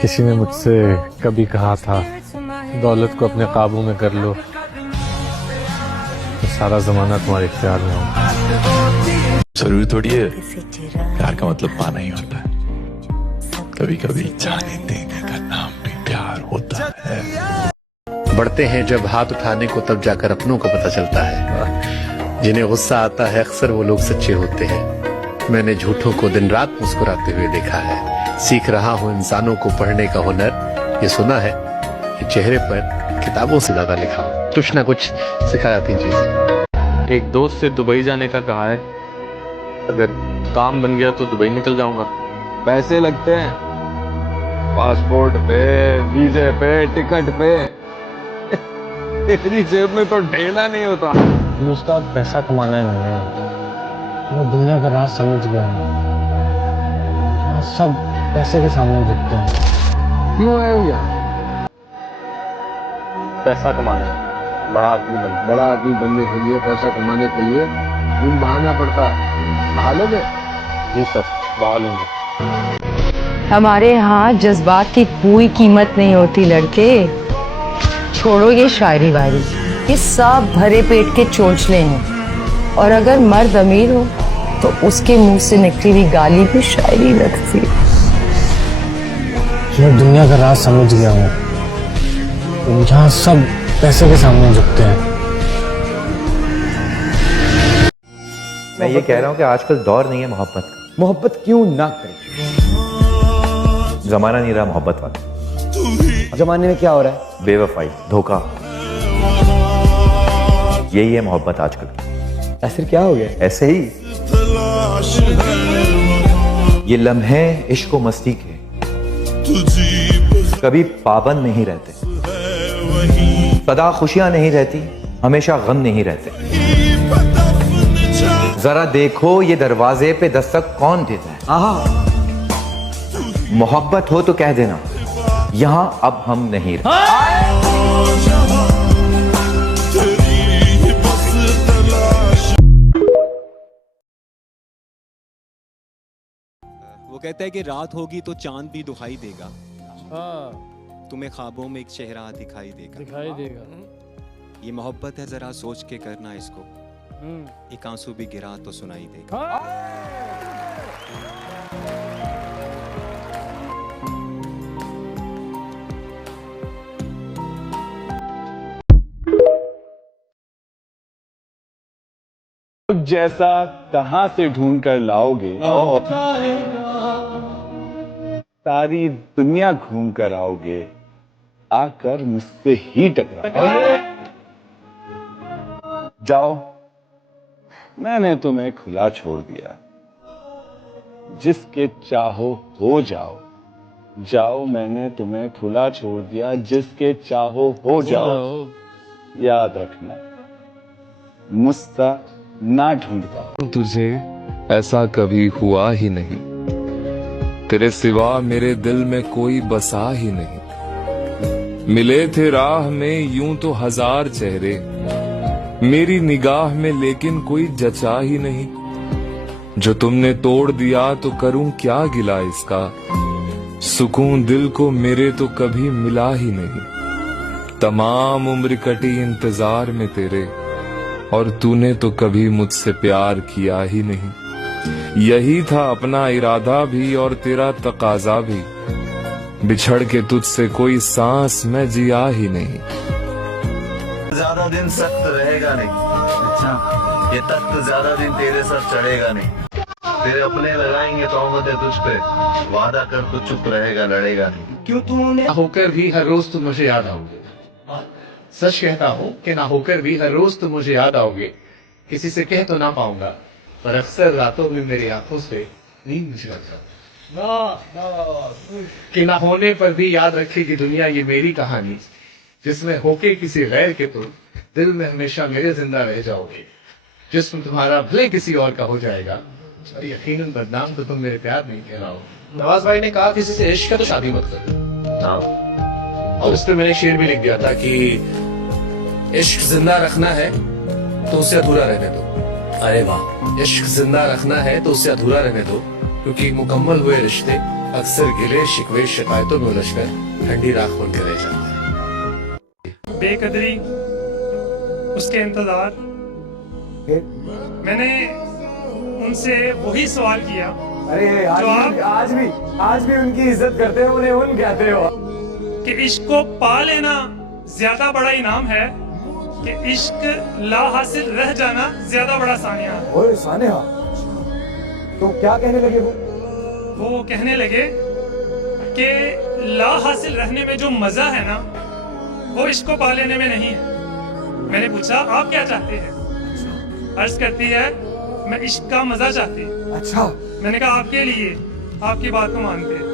किसी ने मुझसे कभी कहा था दौलत को अपने काबू में कर लो तो सारा जमाना तुम्हारे इख्तियार में होगा। जरूरी थोड़ी है प्यार का मतलब पाना ही होता है। कभी कभी जाने देने का नाम भी प्यार होता है। बढ़ते हैं जब हाथ उठाने को तब जाकर अपनों को पता चलता है। जिन्हें गुस्सा आता है अक्सर वो लोग सच्चे होते हैं। मैंने झूठों को दिन रात मुस्कुराते हुए देखा है। सीख रहा हूँ इंसानों को पढ़ने का हुनर। ये सुना है कि चेहरे पर किताबों से ज्यादा लिखा हो कुछ ना कुछ सिखा जाती चीज। एक दोस्त से दुबई जाने का कहा है, अगर काम बन गया तो दुबई निकल जाऊंगा। पैसे लगते हैं पासपोर्ट पे, वीजे पे, टिकट पे। इतनी जेब में तो ढेला नहीं होता। उसका पैसा कमाना नहीं है, वो दुनिया का राज समझ गया है। यहाँ सब पैसे के सामने दिखते हैं। क्यों है भैया? पैसा कमाना, बड़ा आदमी बनने के लिए, पैसा कमाने के लिए दिन बहाना पड़ता है। बहा लोगे? जी सर, बहा लूंगा। हमारे यहाँ जज्बात की कोई कीमत नहीं होती लड़के। छोड़ो ये शायरी वायरी, ये सब भरे पेट के चोंचले हैं। और अगर मर्द अमीर हो तो उसके मुंह से निकली हुई गाली भी शायरी लगती है। मैं दुनिया का राज समझ गया हूँ। यहाँ सब पैसे के सामने झुकते हैं। मैं ये कह रहा हूँ कि आजकल दौर नहीं है मोहब्बत का। मोहब्बत क्यों ना करें? जमाना नहीं रहा मोहब्बत वाला। जमाने में क्या हो रहा है? बेवफाई, धोखा, यही है मोहब्बत आजकल। ऐसे क्या हो गया? ऐसे ही ये लम्हे इश्क व मस्ती के कभी पाबंद नहीं रहते। सदा खुशियां नहीं रहती, हमेशा गम नहीं रहते। जरा देखो ये दरवाजे पे दस्तक कौन देता है। आहा, मोहब्बत हो तो कह देना, यहां अब हम नहीं रहते। वो कहता है कि रात होगी तो चांद भी दुखाई देगा। तुम्हें ख्वाबों में एक चेहरा दिखाई देगा। ये मोहब्बत है, जरा सोच के करना इसको। एक आंसू भी गिरा तो सुनाई देगा। जैसा कहां से ढूंढ कर लाओगे, सारी दुनिया घूम कर आओगे, आकर मुझसे ही टकराओगे। जाओ, मैंने तुम्हें खुला छोड़ दिया। जिसके चाहो हो जाओ। जाओ, मैंने तुम्हें खुला छोड़ दिया। जिसके चाहो हो जाओ। याद रखना, मुझसे ना ढूंढता। तुझे ऐसा कभी हुआ ही नहीं, तेरे सिवा मेरे दिल में कोई बसा ही नहीं। मिले थे राह में यूं तो हजार चेहरे, मेरी निगाह में लेकिन कोई जचा ही नहीं। जो तुमने तोड़ दिया तो करूं क्या गिला इसका, सुकून दिल को मेरे तो कभी मिला ही नहीं। तमाम उम्र कटी इंतजार में तेरे, और तूने तो कभी मुझसे प्यार किया ही नहीं। यही था अपना इरादा भी और तेरा तकाजा भी, बिछड़ के तुझसे कोई सांस मैं जिया ही नहीं। ज्यादा दिन सख्त रहेगा नहीं। अच्छा, ये तख्त ज्यादा दिन तेरे सर चढ़ेगा नहीं। तेरे अपने लगाएंगे तोहमतें तुझ पे, वादा कर तू चुप रहेगा, लड़ेगा नहीं। क्यों तूने होकर भी हर रोज तुम मुझे याद आओगे। सच कहता हूँ कि ना होकर भी हर रोज तुम मुझे याद आओगे। किसी से कह तो ना पाऊंगा, पर अक्सर रातों में मेरी आंखों से नींद मुझे कि ना होने पर भी याद रखेगी दुनिया ये मेरी कहानी, जिसमें होके किसी गैर के तुम दिल में हमेशा मेरे जिंदा रह जाओगे। जिसमें तुम्हारा भले किसी और का हो जाएगा, और यकीनन बदनाम तो तुम मेरे प्यार नहीं कह रहा हो। नवाज भाई ने कहा किसी से इश्क है तो शादी मत कर, और उस पर मैंने शेर भी लिख दिया था कि इश्क जिंदा रखना है तो उसे अधूरा रहने दो। अरे वाह! इश्क जिंदा रखना है तो उसे अधूरा रहने दो, क्योंकि मुकम्मल हुए रिश्ते अक्सर गिले शिकवे शिकायतों में उलझकर ठंडी राख बनकर रह जाता है। बेकदरी, उसके इंतजार। मैंने उनसे वही सवाल किया। अरे आज भी उनकी इज्जत करते हो, उन्हें उन कहते हो कि इश्क को पा लेना ज्यादा बड़ा इनाम है कि इश्क ला हासिल रह जाना ज्यादा बड़ा सानिया है। ओए सानिया, तो क्या कहने लगे वो कहने लगे कि ला हासिल रहने में जो मजा है ना, वो इश्क को पा लेने में नहीं है। मैंने पूछा आप क्या चाहते हैं? अर्ज करती है मैं इश्क का मजा चाहती हूँ। अच्छा। मैंने कहा आपके लिए, आपकी बात को मानते हैं।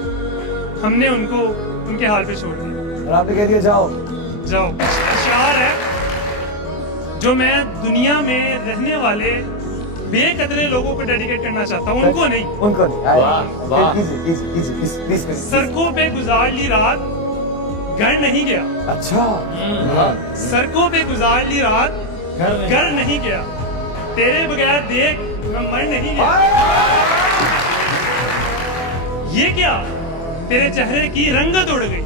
हमने उनको उनके हाल पे छोड़ दिया। आपने कह दिया जाओ जाओ। अशार है जो मैं दुनिया में रहने वाले बेकदरे लोगों को डेडिकेट करना चाहता हूँ, उनको नहीं। उनको नहीं। सड़कों पे गुजार ली रात, घर नहीं गया। अच्छा। सड़कों पे गुजार ली रात, घर नहीं गया। तेरे बगैर देख मैं मर नहीं गया। ये क्या, तेरे चेहरे की रंगत उड़ गई,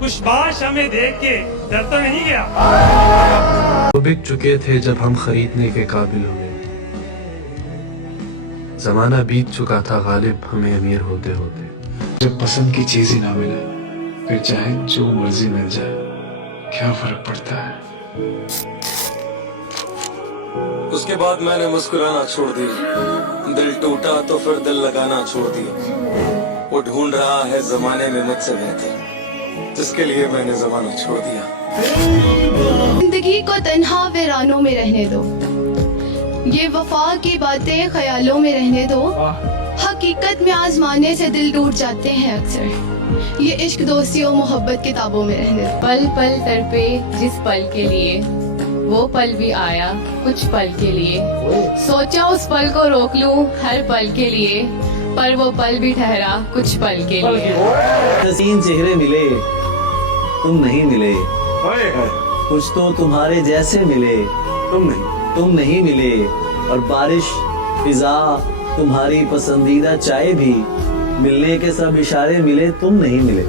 खुशबाश हमें देख के डर तो नहीं गया। वो बिक चुके थे जब हम खरीदने के काबिल हो गए। जमाना बीत चुका था गालिब हमें अमीर होते होते। जब पसंद की चीज ही ना मिले, फिर चाहे जो मर्जी मिल जाए, क्या फर्क पड़ता है। उसके बाद मैंने मुस्कुराना छोड़ दिया। दिल टूटा तो फिर दिल लगाना छोड़ दिया। वो ढूंढ रहा है जमाने में मुझसे बेहतर, जिसके लिए मैंने जमाना छोड़ दिया। जिंदगी को तन्हा वीरानों में रहने दो, ये वफा की बातें ख्यालों में रहने दो। हकीकत में आजमाने से दिल टूट जाते हैं अक्सर, ये इश्क दोस्ती और मोहब्बत किताबों में रहने दो। पल पल तड़पे जिस पल के लिए, वो पल भी आया कुछ पल के लिए। सोचा उस पल को रोक लूं हर पल के लिए, पर वो पल भी ठहरा कुछ पल के लिए। हसीन चेहरे मिले, तुम नहीं मिले। कुछ तो तुम्हारे जैसे मिले, तुम नहीं मिले। और बारिश, फिजा, तुम्हारी पसंदीदा चाय भी, मिलने के सब इशारे मिले, तुम नहीं मिले।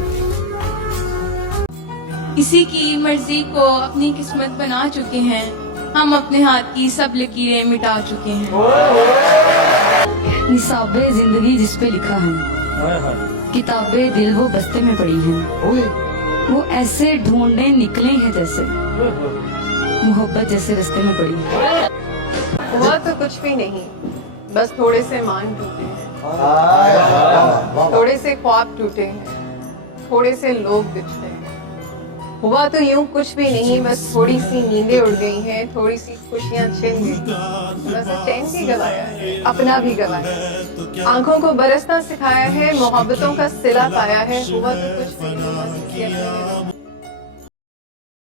किसी की मर्जी को अपनी किस्मत बना चुके हैं, हम अपने हाथ की सब लकीरें मिटा चुके हैं। निसाबे जिंदगी जिस पे लिखा है, किताबें दिल वो बस्ते में पड़ी हैं। वो ऐसे ढूंढने निकले हैं जैसे मोहब्बत जैसे रास्ते में पड़ी है। हुआ तो कुछ भी नहीं, बस थोड़े से मान टूटे हैं, थोड़े से ख्वाब टूटे हैं, थोड़े से लोग बिछड़े हैं। हुआ तो यूं कुछ भी नहीं, बस थोड़ी सी नींदें उड़ गई हैं, थोड़ी सी खुशियां छिन गई। बस चैन भी गवाया है, अपना भी गवाया है, आंखों को बरसना सिखाया है, मोहब्बतों का सिला पाया है। हुआ तो कुछ भी नहीं, बस